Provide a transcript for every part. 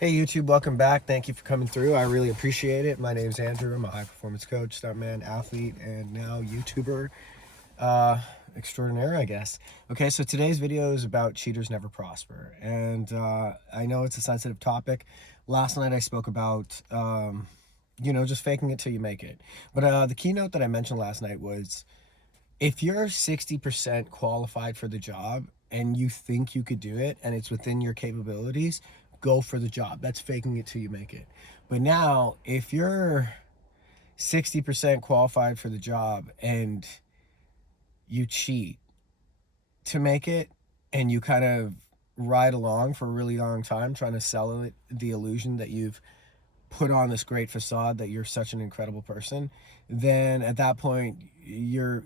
Hey YouTube, welcome back. Thank you for coming through. I really appreciate it. My name is Andrew. I'm a high performance coach, stuntman, athlete, and now YouTuber extraordinaire, I guess. Okay, so today's video is about cheaters never prosper. And I know it's a sensitive topic. Last night I spoke about, just faking it till you make it. But the keynote that I mentioned last night was if you're 60% qualified for the job and you think you could do it and it's within your capabilities, go for the job. That's faking it till you make it. But now, if you're 60% qualified for the job and you cheat to make it and you kind of ride along for a really long time trying to sell it the illusion that you've put on this great facade that you're such an incredible person, then at that point you're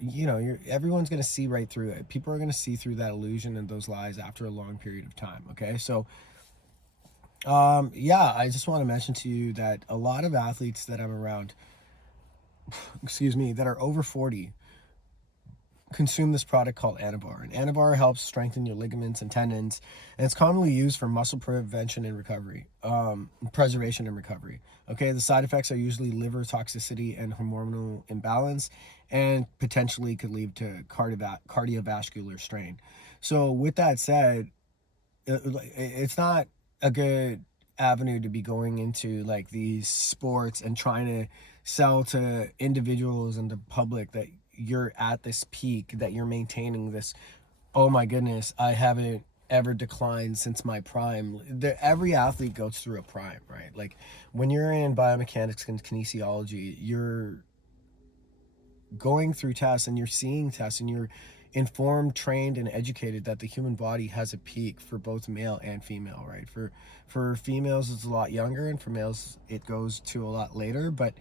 everyone's going to see right through it. People are going to see through that illusion and those lies after a long period of time. Okay, so yeah, I just want to mention to you that a lot of athletes that I'm around, excuse me, that are over 40 consume this product called Anavar. And Anavar helps strengthen your ligaments and tendons, and it's commonly used for muscle prevention and recovery, preservation and recovery. Okay, the side effects are usually liver toxicity and hormonal imbalance, and potentially could lead to cardiovascular strain. So, with that said, it's not a good avenue to be going into like these sports and trying to sell to individuals and the public that you're at this peak, that you're maintaining this, oh my goodness, I haven't ever declined since my prime. Every athlete goes through a prime, right? Like when you're in biomechanics and kinesiology, you're going through tests and you're seeing tests and you're informed, trained, and educated that the human body has a peak for both male and female, right? For females it's a lot younger, and for males it goes to a lot later. But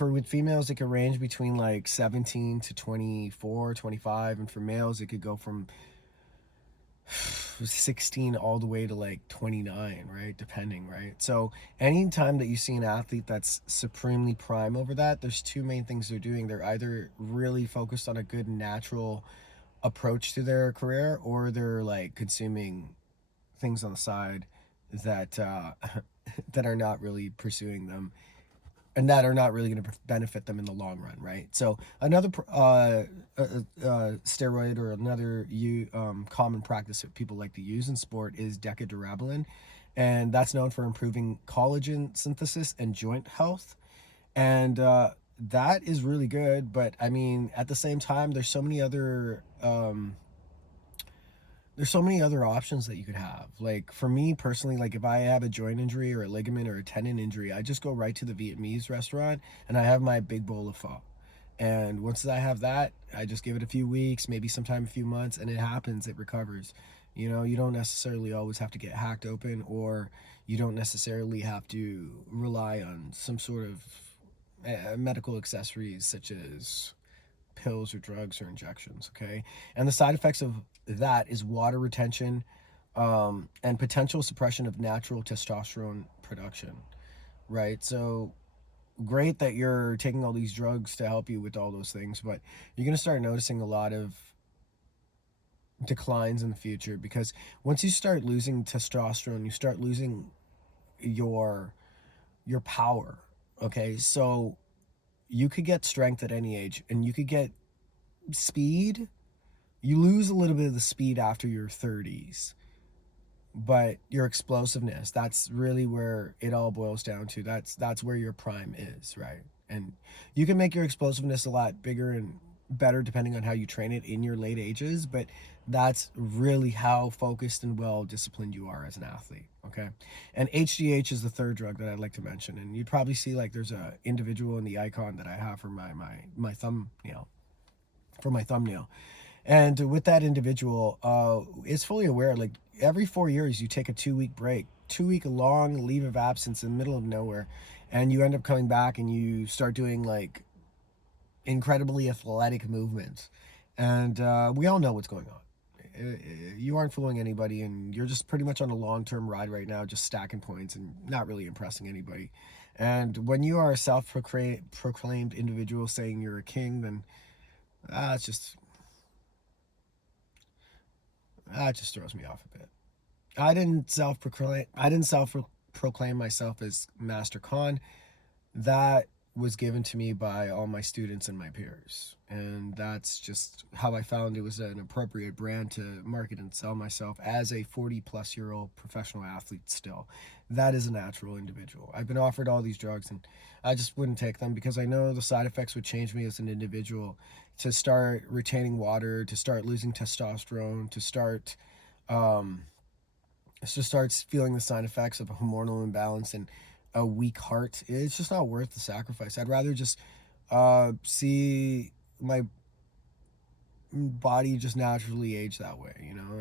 with females it could range between like 17 to 24, 25, and for males it could go from 16 all the way to like 29, right? Depending, right? So anytime that you see an athlete that's supremely prime over that, there's two main things they're doing. They're either really focused on a good natural approach to their career, or they're like consuming things on the side that that are not really pursuing them and that are not really going to benefit them in the long run, right? So another steroid, or another common practice that people like to use in sport, is decadurabolin, and that's known for improving collagen synthesis and joint health. And that is really good, but I mean, at the same time, there's so many other options that you could have. Like for me personally, like if I have a joint injury or a ligament or a tendon injury, I just go right to the Vietnamese restaurant and I have my big bowl of pho. And once I have that, I just give it a few weeks, maybe sometime a few months, and it happens, it recovers. You know, you don't necessarily always have to get hacked open, or you don't necessarily have to rely on some sort of medical accessories such as pills or drugs or injections. Okay, and the side effects of that is water retention, and potential suppression of natural testosterone production, right? So great that you're taking all these drugs to help you with all those things, but you're going to start noticing a lot of declines in the future, because once you start losing testosterone, you start losing your power. Okay, so you could get strength at any age, and you could get speed. You lose a little bit of the speed after your 30s, but your explosiveness, that's really where it all boils down to. That's where your prime is, right? And you can make your explosiveness a lot bigger and better depending on how you train it in your late ages, but that's really how focused and well disciplined you are as an athlete. Okay, and HGH is the third drug that I'd like to mention, and you'd probably see like there's a individual in the icon that I have for my thumbnail, and with that individual, is fully aware, like every 4 years you take a 2 week break, 2 week long leave of absence in the middle of nowhere, and you end up coming back and you start doing like incredibly athletic movements. And we all know what's going on. You aren't fooling anybody, and you're just pretty much on a long-term ride right now, just stacking points and not really impressing anybody. And when you are a self-proclaimed individual saying you're a king, then it's just that just throws me off a bit. I didn't self proclaim myself as Master Khan, that was given to me by all my students and my peers. And that's just how I found it was an appropriate brand to market and sell myself as a 40-plus-year-old professional athlete still. That is a natural individual. I've been offered all these drugs and I just wouldn't take them because I know the side effects would change me as an individual, to start retaining water, to start losing testosterone, um, to start feeling the side effects of a hormonal imbalance and a weak heart. It's just not worth the sacrifice. I'd rather just see my body just naturally age that way.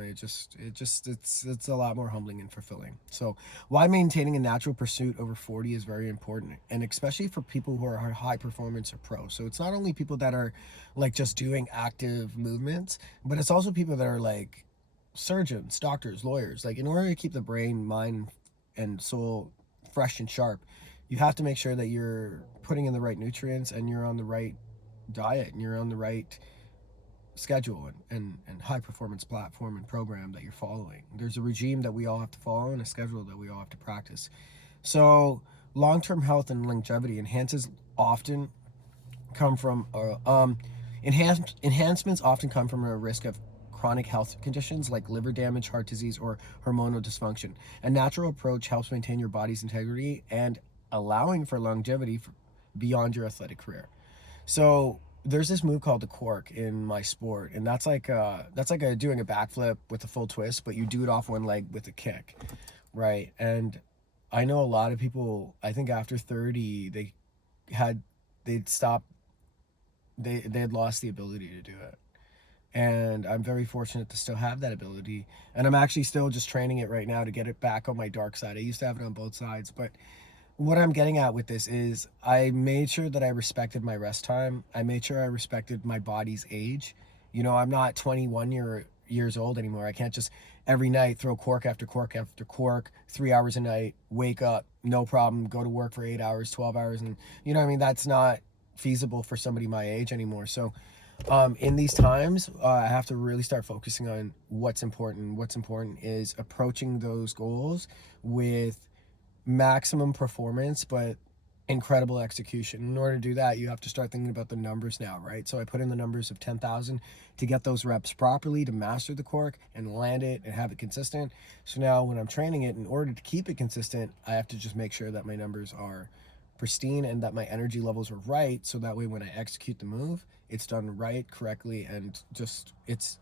It's a lot more humbling and fulfilling. So why maintaining a natural pursuit over 40 is very important, and especially for people who are high performance or pro. So it's not only people that are like just doing active movements, but it's also people that are like surgeons, doctors, lawyers. Like, in order to keep the brain, mind, and soul fresh and sharp, you have to make sure that you're putting in the right nutrients and you're on the right diet and you're on the right schedule and high performance platform and program that you're following. There's a regime that we all have to follow and a schedule that we all have to practice. So long-term health and longevity enhances often come from enhancements often come from a risk of chronic health conditions like liver damage, heart disease, or hormonal dysfunction. A natural approach helps maintain your body's integrity and allowing for longevity beyond your athletic career. So there's this move called the cork in my sport, and that's like doing a backflip with a full twist, but you do it off one leg with a kick, right? And I know a lot of people, I think after 30, they'd stop, they had lost the ability to do it. And I'm very fortunate to still have that ability, and I'm actually still just training it right now to get it back on my dark side. I used to have it on both sides, but what I'm getting at with this is I made sure that I respected my rest time. I made sure I respected my body's age. I'm not 21 years old anymore. I can't just every night throw cork after cork after cork, 3 hours a night, wake up, no problem, go to work for 8 hours, 12 hours. And that's not feasible for somebody my age anymore. So in these times, I have to really start focusing on what's important. What's important is approaching those goals with maximum performance, but incredible execution. In order to do that, you have to start thinking about the numbers now, right? So I put in the numbers of 10,000 to get those reps properly, to master the cork and land it and have it consistent. So now when I'm training it, in order to keep it consistent, I have to just make sure that my numbers are pristine and that my energy levels are right, so that way when I execute the move, it's done right, correctly, and just it's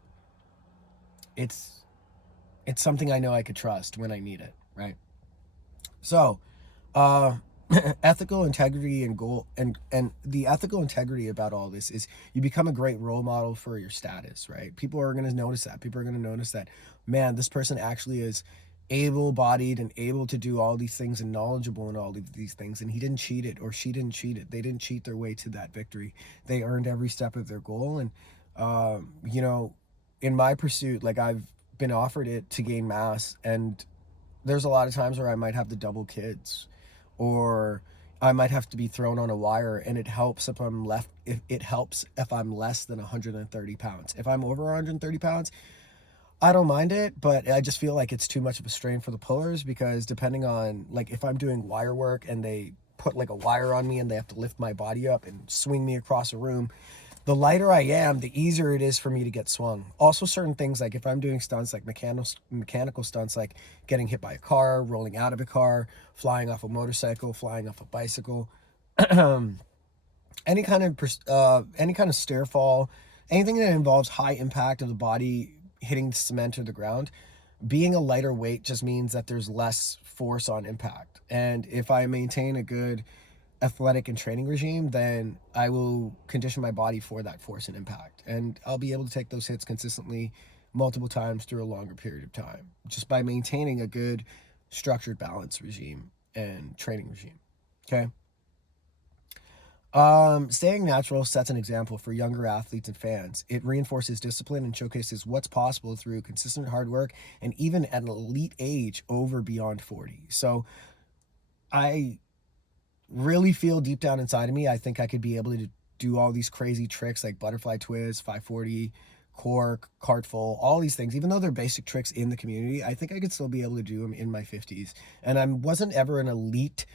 something I know I could trust when I need it, right? So uh ethical integrity and goal, and the ethical integrity about all this is you become a great role model for your status, right? People are going to notice that. People are going to notice that, man, this person actually is able-bodied and able to do all these things and knowledgeable in all of these things, and he didn't cheat it, or she didn't cheat it. They didn't cheat their way to that victory. They earned every step of their goal. And in my pursuit, like, I've been offered it to gain mass, and there's a lot of times where I might have to double kids, or I might have to be thrown on a wire, and it helps if I'm less than 130 pounds. If I'm over 130 pounds, I don't mind it, but I just feel like it's too much of a strain for the pullers, because depending on, like, if I'm doing wire work and they put like a wire on me and they have to lift my body up and swing me across a room, the lighter I am, the easier it is for me to get swung. Also, certain things, like if I'm doing stunts, like mechanical stunts, like getting hit by a car, rolling out of a car, flying off a motorcycle, flying off a bicycle, any kind of stair fall, anything that involves high impact of the body hitting the cement or the ground, being a lighter weight just means that there's less force on impact. And if I maintain a good athletic and training regime, then I will condition my body for that force and impact, and I'll be able to take those hits consistently multiple times through a longer period of time, just by maintaining a good structured balance regime and training regime. Okay. Staying natural sets an example for younger athletes and fans. It reinforces discipline and showcases what's possible through consistent hard work, and even at an elite age over beyond 40. So I really feel deep down inside of me, I think I could be able to do all these crazy tricks like butterfly twist, 540, cork, cartful, all these things, even though they're basic tricks in the community, I think I could still be able to do them in my 50s. And I wasn't ever an elite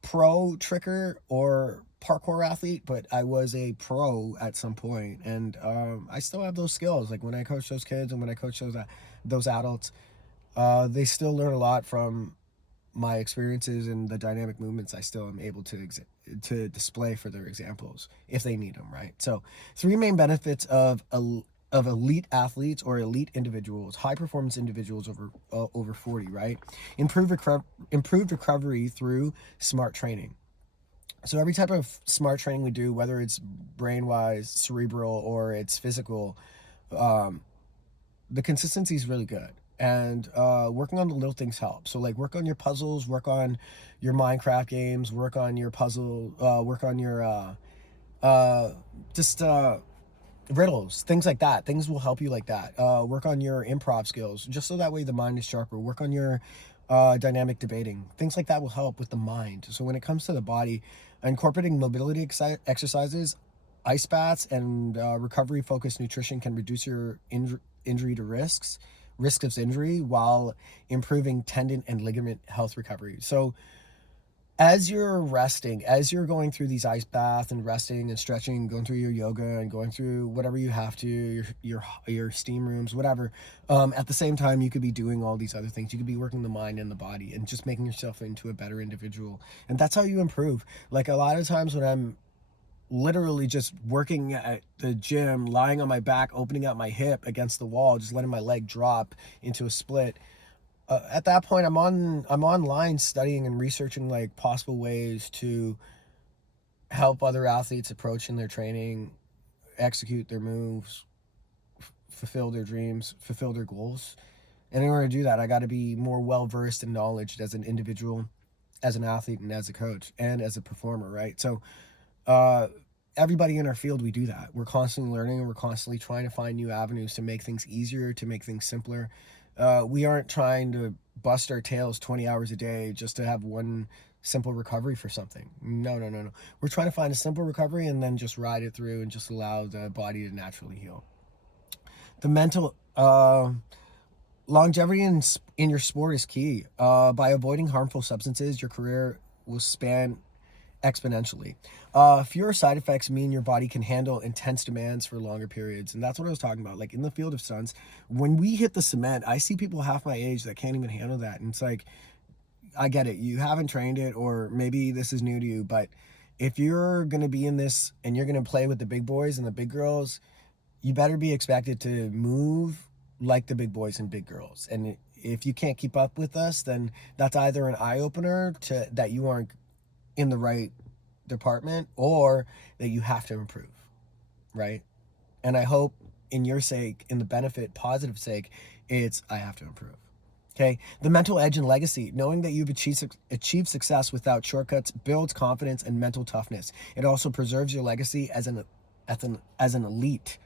pro tricker or parkour athlete, but I was a pro at some point, and I still have those skills. Like when I coach those kids and when I coach those adults, they still learn a lot from my experiences and the dynamic movements I still am able to display for their examples if they need them, right? So, three main benefits of elite athletes or elite individuals, high performance individuals over 40, right? Improved recovery through smart training. So every type of smart training we do, whether it's brain wise, cerebral, or it's physical, um, the consistency is really good. And working on the little things helps. So like work on your puzzles, work on your Minecraft games, work on your puzzle, work on your just riddles, things like that. Things will help you like that. Work on your improv skills, just so that way the mind is sharper. Work on your dynamic debating. Things like that will help with the mind. So when it comes to the body, incorporating mobility exercises, ice baths, and recovery-focused nutrition can reduce your injury to risk of injury, while improving tendon and ligament health recovery. So as you're resting, as you're going through these ice baths and resting and stretching, going through your yoga and going through whatever you have to, your steam rooms, whatever, at the same time you could be doing all these other things. You could be working the mind and the body and just making yourself into a better individual. And that's how you improve. Like a lot of times when I'm literally just working at the gym, lying on my back, opening up my hip against the wall, just letting my leg drop into a split, at that point I'm online studying and researching like possible ways to help other athletes approach in their training, execute their moves, fulfill their dreams, fulfill their goals. And in order to do that, I got to be more well versed and knowledgeable as an individual, as an athlete, and as a coach and as a performer, right? So uh everybody in our field, we do that. We're constantly learning and we're constantly trying to find new avenues to make things easier, to make things simpler. We aren't trying to bust our tails 20 hours a day just to have one simple recovery for something. No, no, no, no. We're trying to find a simple recovery and then just ride it through and just allow the body to naturally heal. The mental longevity in your sport is key. By avoiding harmful substances, your career will span exponentially. Fewer side effects mean your body can handle intense demands for longer periods. And that's what I was talking about. Like in the field of stunts, when we hit the cement, I see people half my age that can't even handle that. And it's like, I get it. You haven't trained it, or maybe this is new to you, but if you're going to be in this and you're going to play with the big boys and the big girls, you better be expected to move like the big boys and big girls. And if you can't keep up with us, then that's either an eye opener to that you aren't in the right department, or that you have to improve, right? And I hope in your sake, in the benefit positive sake, it's I have to improve. Okay, the mental edge and legacy. Knowing that you've achieved success without shortcuts builds confidence and mental toughness. It also preserves your legacy as an elite,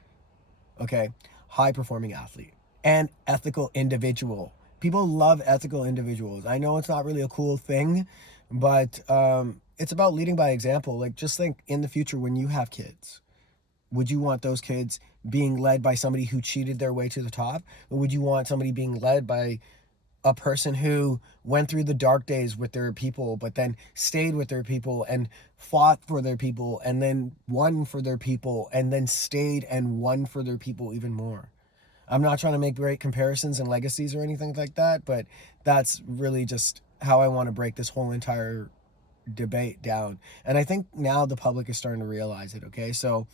okay, high performing athlete and ethical individual. People love ethical individuals. I know it's not really a cool thing, but it's about leading by example. Like just think in the future when you have kids, would you want those kids being led by somebody who cheated their way to the top? Or would you want somebody being led by a person who went through the dark days with their people, but then stayed with their people and fought for their people and then won for their people and then stayed and won for their people even more? I'm not trying to make great comparisons and legacies or anything like that, but that's really just how I want to break this whole entire debate down. And I think now the public is starting to realize it, okay? So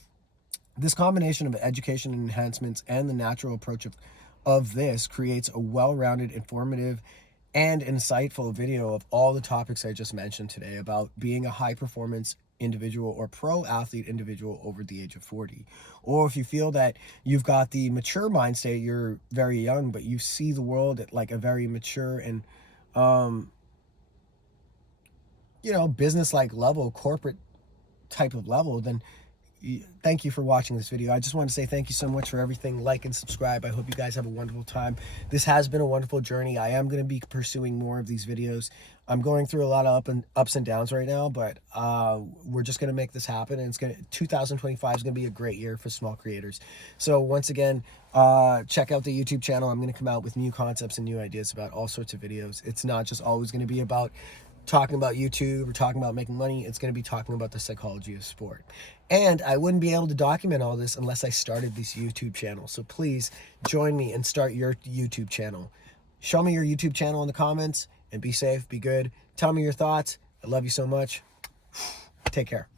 this combination of education and enhancements and the natural approach of this creates a well-rounded, informative, and insightful video of all the topics I just mentioned today about being a high-performance individual or pro athlete individual over the age of 40. Or if you feel that you've got the mature mind state, you're very young, but you see the world at like a very mature and business like level, corporate type of level, then thank you for watching this video. I just want to say thank you so much for everything. Like and subscribe. I hope you guys have a wonderful time. This has been a wonderful journey. I am going to be pursuing more of these videos. I'm going through a lot of ups and downs right now, but we're just going to make this happen. And 2025 is going to be a great year for small creators. So once again, check out the YouTube channel. I'm going to come out with new concepts and new ideas about all sorts of videos. It's not just always going to be about talking about YouTube or talking about making money. It's going to be talking about the psychology of sport. And I wouldn't be able to document all this unless I started this YouTube channel. So please join me and start your YouTube channel. Show me your YouTube channel in the comments, and be safe, be good. Tell me your thoughts. I love you so much. Take care.